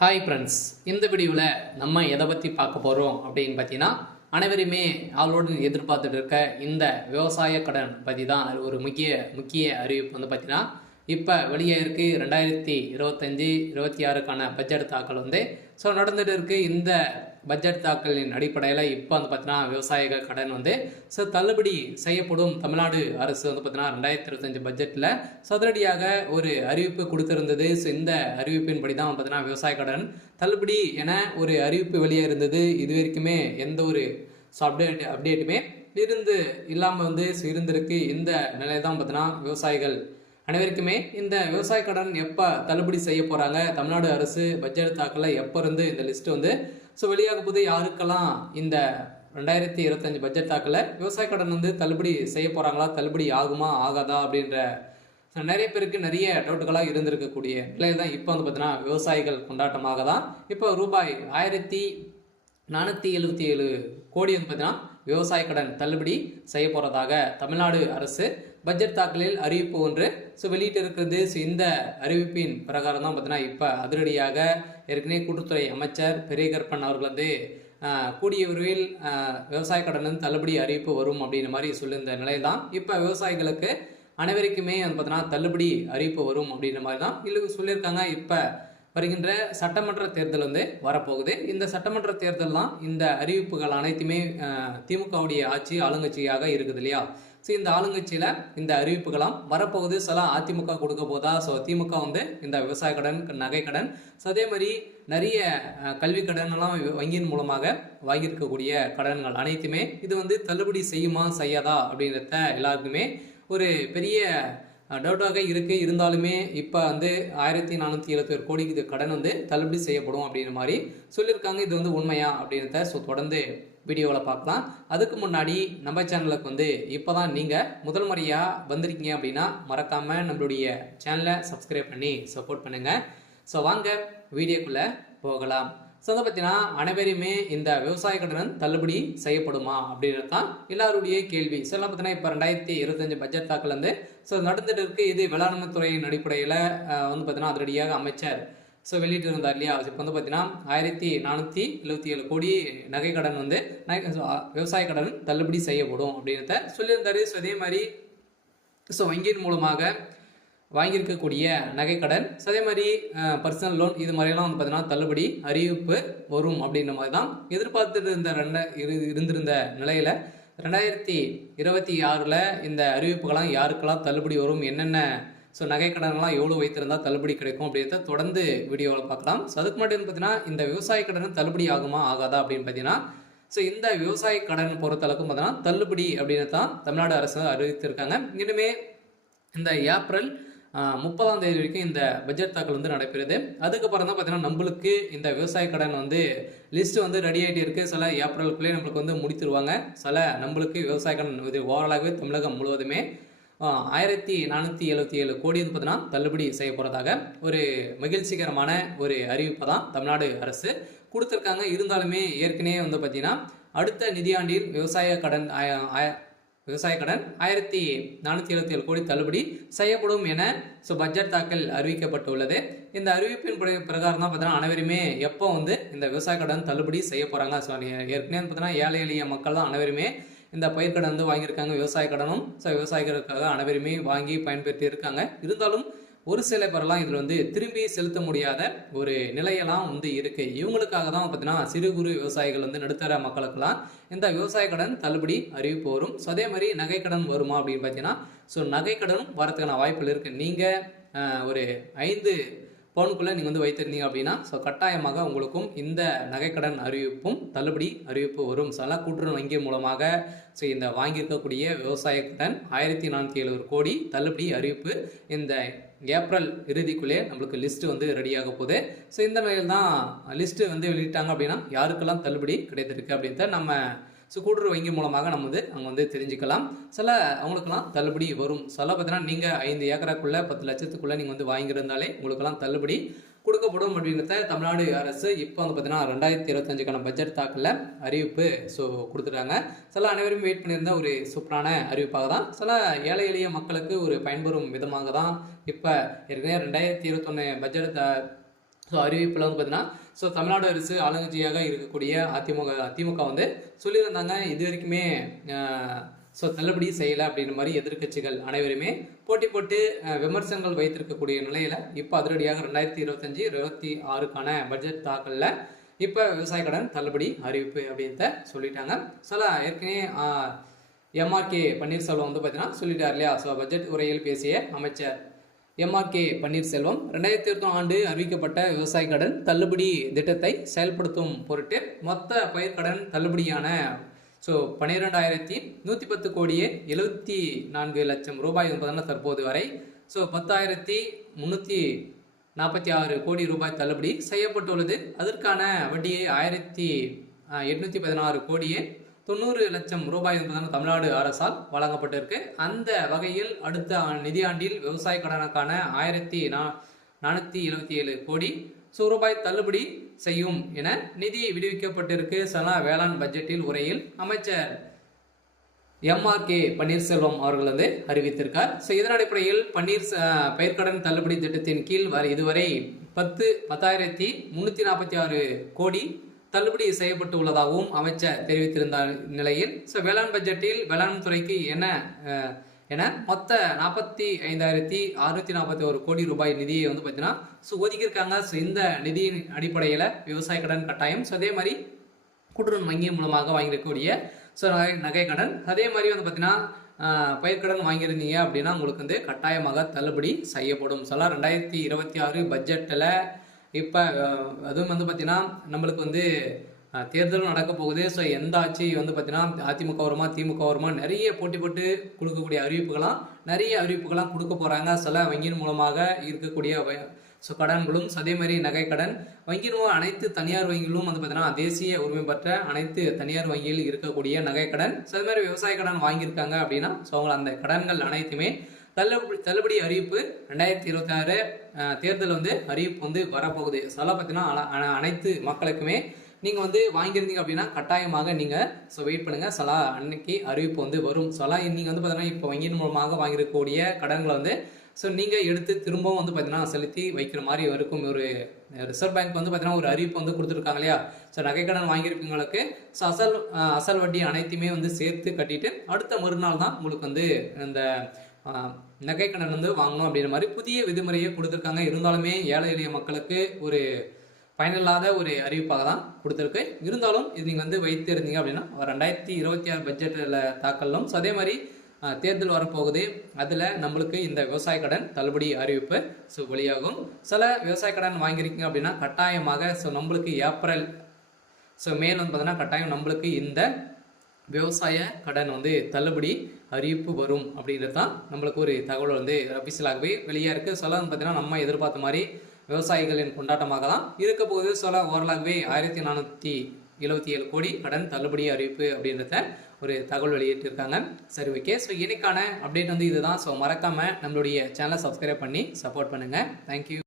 Hi friends, இந்த வீடியோவில் நம்ம எதை பற்றி பார்க்க போகிறோம் அப்படின்னு பார்த்தீங்கன்னா, அனைவருமே ஆளோடு எதிர்பார்த்துட்டு இருக்க இந்த விவசாய கடன் பற்றி தான் ஒரு முக்கிய அறிவிப்பு வந்து பார்த்தீங்கன்னா, இப்போ வெளியே இருக்குது 2025-26க்கான பட்ஜெட் தாக்கல் நடந்துட்டு இருக்குது. இந்த பட்ஜெட் தாக்கலின் அடிப்படையில் இப்போ வந்து பார்த்தீங்கன்னா விவசாயிக கடன் தள்ளுபடி செய்யப்படும். தமிழ்நாடு அரசு பார்த்தீங்கன்னா 2025 பட்ஜெட்டில் சதுரடியாக ஒரு அறிவிப்பு கொடுத்திருந்தது. இந்த அறிவிப்பின்படி தான் பார்த்தீங்கன்னா விவசாய கடன் தள்ளுபடி என ஒரு அறிவிப்பு வெளியே இருந்தது. இது வரைக்குமே எந்த ஒரு அப்டேட்டுமே இல்லாமல் இருந்திருக்கு. இந்த நிலையை தான் பார்த்தீங்கன்னா விவசாயிகள் அனைவருக்குமே இந்த விவசாய கடன் எப்போ தள்ளுபடி செய்ய போகிறாங்க, தமிழ்நாடு அரசு பட்ஜெட் தாக்கல எப்போ இருந்து இந்த லிஸ்ட்டு வெளியாக போது, யாருக்கெல்லாம் இந்த 2025 பட்ஜெட் தாக்கல விவசாய கடன் தள்ளுபடி செய்ய போகிறாங்களா, தள்ளுபடி ஆகுமா ஆகாதா அப்படின்ற நிறைய பேருக்கு நிறைய டவுட்டுகளாக இருந்திருக்கக்கூடிய நிலையில் தான் இப்போ பார்த்தீங்கன்னா விவசாயிகள் கொண்டாட்டமாக தான் இப்போ ரூபாய் 1477 கோடி பார்த்தீங்கன்னா விவசாய கடன் தள்ளுபடி செய்ய போகிறதாக தமிழ்நாடு அரசு பட்ஜெட் தாக்கலில் அறிவிப்பு ஒன்று வெளியிட்டு இருக்கிறது. இந்த அறிவிப்பின் பிரகாரம் தான் பார்த்தீங்கன்னா இப்போ அதிரடியாக ஏற்கனவே கூட்டுத்துறை அமைச்சர் பெரியகற்பன் அவர்கள் கூடிய விரைவில் விவசாய கடன் தள்ளுபடி அறிவிப்பு வரும் அப்படின்ற மாதிரி சொல்லியிருந்த நிலை தான் இப்போ விவசாயிகளுக்கு அனைவருக்குமே பார்த்தீங்கன்னா தள்ளுபடி அறிவிப்பு வரும் அப்படின்ற மாதிரி தான் இல்லை சொல்லியிருக்காங்க. இப்போ வருகின்ற சட்டமன்ற தேர்தல் வரப்போகுது. இந்த சட்டமன்ற தேர்தல் தான் இந்த அறிவிப்புகள் அனைத்துமே திமுகவுடைய ஆட்சி ஆளுங்கட்சியாக இருக்குது இல்லையா. இந்த ஆளுங்கட்சியில் இந்த அறிவிப்புகளாம் வரப்போகுது. சில அதிமுக கொடுக்க போதா, திமுக இந்த விவசாய கடன், நகை கடன், அதே மாதிரி நிறைய கல்வி கடன் எல்லாம் வங்கியின் மூலமாக வாங்கியிருக்கக்கூடிய கடன்கள் அனைத்துமே இது தள்ளுபடி செய்யுமா செய்யாதா அப்படின்றத எல்லாருக்குமே ஒரு பெரிய டவுட்டாக இருக்குது. இருந்தாலுமே இப்போ 1477 கோடிக்கு கடன் தள்ளுபடி செய்யப்படும் அப்படின்ற மாதிரி சொல்லியிருக்காங்க. இது உண்மையா அப்படின்றத தொடர்ந்து வீடியோவில் பார்க்கலாம். அதுக்கு முன்னாடி நம்ம சேனலுக்கு இப்போ தான் நீங்கள் முதல் முறையாக வந்திருக்கீங்க அப்படின்னா மறக்காமல் நம்மளுடைய சேனலை சப்ஸ்கிரைப் பண்ணி சப்போர்ட் பண்ணுங்கள். வாங்க வீடியோக்குள்ளே போகலாம். பார்த்தீங்கன்னா அனைவருமே இந்த விவசாய கடன் தள்ளுபடி செய்யப்படுமா அப்படின்றது தான் எல்லாருடைய கேள்வி. பார்த்தீங்கன்னா இப்போ 2025 பட்ஜெட் தாக்கல் நடந்துட்டு இருக்கு. இது வேளாண்மை துறையின் அடிப்படையில் பார்த்தீங்கன்னா அதிரடியாக அமைச்சர் வெளியிட்டு இருந்தார் இல்லையா. இப்போ பார்த்தீங்கன்னா 1477 கோடி நகை கடன் விவசாய கடன் தள்ளுபடி செய்யப்படும் அப்படின்றத சொல்லியிருந்தாரு. அதே மாதிரி வங்கியின் மூலமாக வாங்கியிருக்கக்கூடிய நகைக்கடன், அதே மாதிரி பர்சனல் லோன், இது மாதிரியெல்லாம் பார்த்தீங்கன்னா தள்ளுபடி அறிவிப்பு வரும் அப்படின்ற மாதிரி தான் எதிர்பார்த்துட்டு இருந்திருந்த நிலையில் 2026 இந்த அறிவிப்புகள்லாம் யாருக்கெல்லாம் தள்ளுபடி வரும், என்னென்ன நகைக்கடன்லாம் எவ்வளோ வைத்திருந்தால் தள்ளுபடி கிடைக்கும் அப்படின்றத தொடர்ந்து வீடியோவில் பார்க்கலாம். அதுக்கு மட்டும் பார்த்தீங்கன்னா இந்த விவசாய கடன் தள்ளுபடி ஆகுமா ஆகாதா அப்படின்னு பார்த்தீங்கன்னா இந்த விவசாய கடன் பொறுத்தளவுக்கும் பார்த்தீங்கன்னா தள்ளுபடி அப்படின்னு தான் தமிழ்நாடு அரசு அறிவித்திருக்காங்க. இனிமே இந்த ஏப்ரல் 30ஆம் தேதி வரைக்கும் இந்த பட்ஜெட் தாக்கல் நடைபெறுது. அதுக்கப்புறம் தான் பார்த்தீங்கன்னா நம்மளுக்கு இந்த விவசாய கடன் லிஸ்ட்டு ரெடி ஆகிட்டு இருக்குது. சில ஏப்ரலுக்குள்ளே நம்மளுக்கு முடித்துருவாங்க. சில நம்மளுக்கு விவசாய கடன் ஓவராலாகவே தமிழகம் முழுவதுமே 1477 கோடி பார்த்தீங்கன்னா தள்ளுபடி செய்ய போகிறதாக ஒரு மகிழ்ச்சிகரமான ஒரு அறிவிப்பை தான் தமிழ்நாடு அரசு கொடுத்துருக்காங்க. இருந்தாலுமே ஏற்கனவே பார்த்தீங்கன்னா அடுத்த நிதியாண்டில் விவசாய கடன் 1477 கோடி தள்ளுபடி செய்யப்படும் என பட்ஜெட் தாக்கல் அறிவிக்கப்பட்டுள்ளது. இந்த அறிவிப்பின் பிரகாரம் தான் பார்த்தீங்கன்னா அனைவருமே எப்போ இந்த விவசாய கடன் தள்ளுபடி செய்ய போகிறாங்க. ஏற்கனவே பார்த்தீங்கன்னா ஏழை எளிய மக்கள் தான் அனைவருமே இந்த பயிர்க்கடன் வாங்கியிருக்காங்க. விவசாய கடனும் விவசாயிகளுக்காக அனைவருமே வாங்கி பயன்பெற்று இருக்காங்க. இருந்தாலும் ஒரு சில பேரெல்லாம் இதில் திரும்பி செலுத்த முடியாத ஒரு நிலையெல்லாம் இருக்கு. இவங்களுக்காக தான் பார்த்தீங்கன்னா சிறு குறு விவசாயிகள் நடுத்தர மக்களுக்கெல்லாம் இந்த விவசாய கடன் தள்ளுபடி அறிவிப்பு வரும். அதே மாதிரி நகை கடன் வருமா அப்படின்னு பார்த்தீங்கன்னா நகை கடனும் வரதுக்கான வாய்ப்புகள் இருக்குது. நீங்கள் ஒரு 5 பவுனுக்குள்ளே நீங்கள் வைத்திருந்தீங்க அப்படின்னா கட்டாயமாக உங்களுக்கும் இந்த நகைக்கடன் அறிவிப்பும் தள்ளுபடி அறிவிப்பு வரும். கூட்டுறவு வங்கி மூலமாக இந்த வாங்கியிருக்கக்கூடிய விவசாய கடன் 1477 கோடி தள்ளுபடி அறிவிப்பு இந்த ஏப்ரல் இறுதிக்குள்ளே நம்மளுக்கு லிஸ்ட்டு ரெடியாக போகுது. இந்த நிலையில் தான் லிஸ்ட்டு வெளியிட்டாங்க அப்படின்னா யாருக்கெல்லாம் தள்ளுபடி கிடைத்திருக்கு அப்படின்றத நம்ம கூட்டுறவு வங்கி மூலமாக நம்ம அங்கே தெரிஞ்சுக்கலாம். அவங்களுக்கெல்லாம் தள்ளுபடி வரும். பார்த்தீங்கன்னா நீங்கள் 5 ஏக்கராக்குள்ளே 10 லட்சத்துக்குள்ளே நீங்கள் வாங்கியிருந்தாலே உங்களுக்கெல்லாம் தள்ளுபடி கொடுக்கப்படும் அப்படின்றத தமிழ்நாடு அரசு இப்போ பார்த்தீங்கன்னா 2025க்கான பட்ஜெட் தாக்கல அறிவிப்பு கொடுத்துட்டாங்க. அனைவரும் வெயிட் பண்ணியிருந்த ஒரு சூப்பரான அறிவிப்பாக தான் ஏழை எளிய மக்களுக்கு ஒரு பயன்பெறும் விதமாக தான் இப்போ ஏற்கனவே 2021 பட்ஜெட் ஸோ அறிவிப்பில் வந்து பார்த்தீங்கன்னா ஸோ தமிழ்நாடு அரசு ஆளுங்கட்சியாக இருக்கக்கூடிய திமுக வந்து சொல்லியிருந்தாங்க இது வரைக்குமே ஸோ தள்ளுபடி செய்யலை அப்படின்ற மாதிரி எதிர்க்கட்சிகள் அனைவருமே போட்டி போட்டு விமர்சனங்கள் வைத்திருக்கக்கூடிய நிலையில் இப்போ அதிரடியாக 2025-26க்கான பட்ஜெட் தாக்கலில் இப்போ விவசாய கடன் தள்ளுபடி அறிவிப்பு அப்படின்றத சொல்லிட்டாங்க. சில ஏற்கனவே எம்ஆர்கே பன்னீர்செல்வம் வந்து பார்த்தீங்கன்னா சொல்லிட்டார் இல்லையா. ஸோ பட்ஜெட் உரையில் பேசிய அமைச்சர் எம்ஆர்கே பன்னீர்செல்வம் 2021 ஆண்டு அறிவிக்கப்பட்ட விவசாய கடன் தள்ளுபடி திட்டத்தை செயல்படுத்தும் பொருட்டு மொத்த பயிர்க்கடன் தள்ளுபடியான ஸோ 12,110 கோடியே 74 லட்சம் ரூபாய் என்பதனால் தற்போது வரை ஸோ 10,346 கோடி ரூபாய் தள்ளுபடி செய்யப்பட்டுள்ளது. அதற்கான வட்டியை 1,816 கோடியே 90 லட்சம் ரூபாய் என்பதான தமிழ்நாடு அரசால் வழங்கப்பட்டிருக்கு. அந்த வகையில் அடுத்த நிதியாண்டில் விவசாய கடனுக்கான 1,477 கோடி ரூபாய் தள்ளுபடி செய்யும் என நிதி விடுவிக்கப்பட்டிருக்கு. வேளாண் பட்ஜெட்டில் உரையில் அமைச்சர் எம்ஆர்கே பன்னீர்செல்வம் அவர்கள் வந்து அறிவித்திருக்கார். ஸோ இதன் அடிப்படையில் பயிர்க்கடன் தள்ளுபடி திட்டத்தின் கீழ் இதுவரை 10,346 கோடி தள்ளுபடி செய்யப்பட்டு உள்ளதாகவும் அமைச்சர் தெரிவித்திருந்த நிலையில் வேளாண் பட்ஜெட்டில் வேளாண் துறைக்கு என மொத்த 45,641 கோடி ரூபாய் நிதியை வந்து பார்த்தீங்கன்னா ஒதுக்கியிருக்காங்க. இந்த நிதியின் அடிப்படையில் விவசாய கடன் கட்டாயம் அதே மாதிரி கூட்டுறவு வங்கி மூலமாக வாங்கியிருக்கக்கூடிய நகை கடன் அதே மாதிரி வந்து பார்த்தீங்கன்னா பயிர்க்கடன் வாங்கியிருந்தீங்க அப்படின்னா உங்களுக்கு வந்து கட்டாயமாக தள்ளுபடி செய்யப்படும். 2026 பட்ஜெட்டில் இப்போ அதுவும் வந்து பார்த்தீங்கன்னா நம்மளுக்கு வந்து தேர்தலும் நடக்க போகுது. ஸோ எந்த ஆட்சி வந்து பார்த்தீங்கன்னா அதிமுக வருமா திமுக வருமா நிறைய போட்டி போட்டு கொடுக்கக்கூடிய நிறைய அறிவிப்புகளாம் கொடுக்க போகிறாங்க. வங்கியின் மூலமாக இருக்கக்கூடிய கடன்களும் அதே மாதிரி நகை கடன் வங்கியின் அனைத்து தனியார் வங்கிகளும் வந்து பார்த்தீங்கன்னா தேசிய உரிமை பெற்ற அனைத்து தனியார் வங்கியில் இருக்கக்கூடிய நகை கடன் அதே மாதிரி விவசாய கடன் வாங்கியிருக்காங்க அப்படின்னா அவங்க அந்த கடன்கள் அனைத்துமே தள்ளுபடி அறிவிப்பு 2026 தேர்தல் வந்து அறிவிப்பு வந்து வரப்போகுது. பார்த்தீங்கன்னா அனைத்து மக்களுக்குமே நீங்கள் வந்து வாங்கியிருந்தீங்க அப்படின்னா கட்டாயமாக நீங்கள் வெயிட் பண்ணுங்கள். அன்னைக்கு அறிவிப்பு வந்து வரும். நீங்கள் வந்து பார்த்தீங்கன்னா இப்போ வங்கியின் மூலமாக வாங்கியிருக்கக்கூடிய கடன்களை வந்து நீங்கள் எடுத்து திரும்பவும் வந்து பார்த்தீங்கன்னா செலுத்தி வைக்கிற மாதிரி இருக்கும். ஒரு ரிசர்வ் பேங்க் வந்து பார்த்தீங்கன்னா ஒரு அறிவிப்பு வந்து கொடுத்துருக்காங்க இல்லையா. நகை கடன் வாங்கியிருக்கவங்களுக்கு அசல் வட்டி அனைத்துமே வந்து சேர்த்து கட்டிட்டு அடுத்த மறுநாள் தான் உங்களுக்கு வந்து இந்த நகை கடன் வந்து வாங்கணும் அப்படின்ற மாதிரி புதிய விதிமுறையை கொடுத்துருக்காங்க. இருந்தாலுமே ஏழை எளிய மக்களுக்கு ஒரு பயனில்லாத ஒரு அறிவிப்பாக தான் கொடுத்துருக்கு. இருந்தாலும் இது நீங்கள் வந்து வைத்து இருந்தீங்க அப்படின்னா 2026 பட்ஜெட்டில் தாக்கலும் அதே மாதிரி தேர்தல் வரப்போகுது. அதில் நம்மளுக்கு இந்த விவசாய கடன் தள்ளுபடி அறிவிப்பு வெளியாகும். விவசாய கடன் வாங்கியிருக்கீங்க அப்படின்னா கட்டாயமாக நம்மளுக்கு ஏப்ரல் மேல் வந்து பார்த்தீங்கன்னா கட்டாயம் நம்மளுக்கு இந்த விவசாய கடன் வந்து தள்ளுபடி அறிவிப்பு வரும் அப்படின்றது தான் நம்மளுக்கு ஒரு தகவல் வந்து அபிஷியலாகவே வெளியாக இருக்குது. வந்து பார்த்தீங்கன்னா நம்ம எதிர்பார்த்த மாதிரி விவசாயிகளின் கொண்டாட்டமாக தான் இருக்க போகுது. ஓரளவுவே 1,477 கோடி கடன் தள்ளுபடி அறிவிப்பு அப்படின்றத ஒரு தகவல் வெளியிட்டிருக்காங்க. சரி, ஓகே. இன்னைக்கான அப்டேட் வந்து இதுதான். மறக்காமல் நம்மளுடைய சேனலை சப்ஸ்கிரைப் பண்ணி சப்போர்ட் பண்ணுங்கள். தேங்க்யூ.